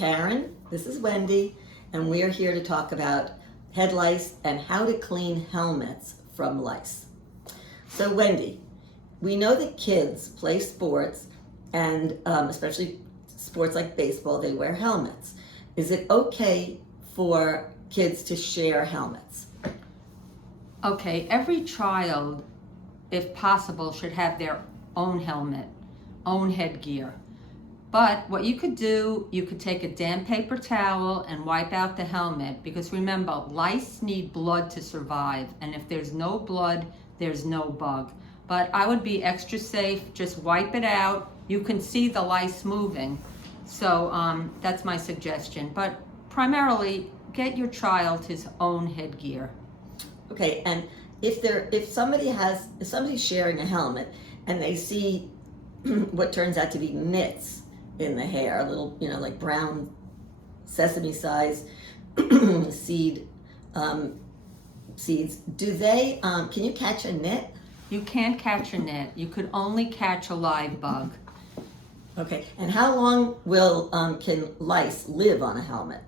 Karen, this is Wendy, and we are here to talk about head lice and how to clean helmets from lice. So Wendy, we know that kids play sports, and especially sports like baseball, they wear helmets. Is it okay for kids to share helmets? Okay, every child, if possible, should have their own helmet, own headgear. But what you could do, you could take a damp paper towel and wipe out the helmet, because remember, lice need blood to survive, and if there's no blood, there's no bug. But I would be extra safe, just wipe it out. You can see the lice moving, so that's my suggestion. But primarily, get your child his own headgear. Okay, and if somebody's sharing a helmet and they see what turns out to be nits in the hair, little, like brown sesame size seeds, do they, can you catch a nit? You can't catch a nit. You could only catch a live bug. Okay, and how long can lice live on a helmet?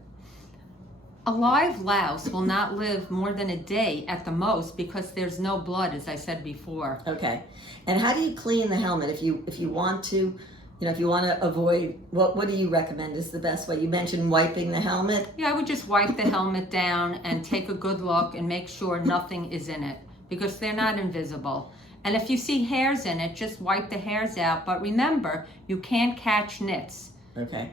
A live louse will not live more than a day at the most, because there's no blood, as I said before. Okay, and how do you clean the helmet if you want to? If you want to avoid, what do you recommend is the best way? You mentioned wiping the helmet. Yeah, I would just wipe the helmet down and take a good look and make sure nothing is in it, because they're not invisible. And if you see hairs in it, just wipe the hairs out. But remember, you can't catch nits. Okay.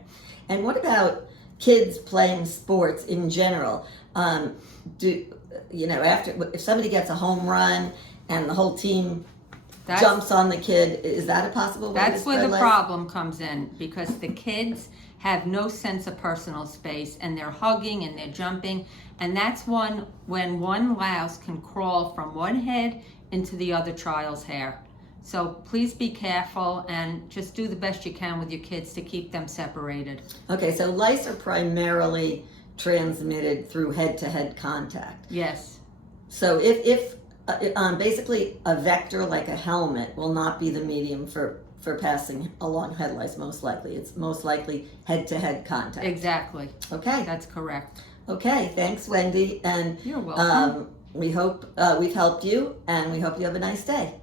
And what about kids playing sports in general? If somebody gets a home run and the whole team jumps on the kid, is that a possible way? That's where the problem comes in, because the kids have no sense of personal space, and they're hugging and they're jumping, and that's when one louse can crawl from one head into the other child's hair. So please be careful and just do the best you can with your kids to keep them separated. Okay, so lice are primarily transmitted through head-to-head contact. Yes. So if basically a vector like a helmet will not be the medium for passing along head lice, most likely. It's most likely head-to-head contact. Exactly. Okay. That's correct. Okay, thanks, Wendy. And you're welcome. We hope we've helped you, and we hope you have a nice day.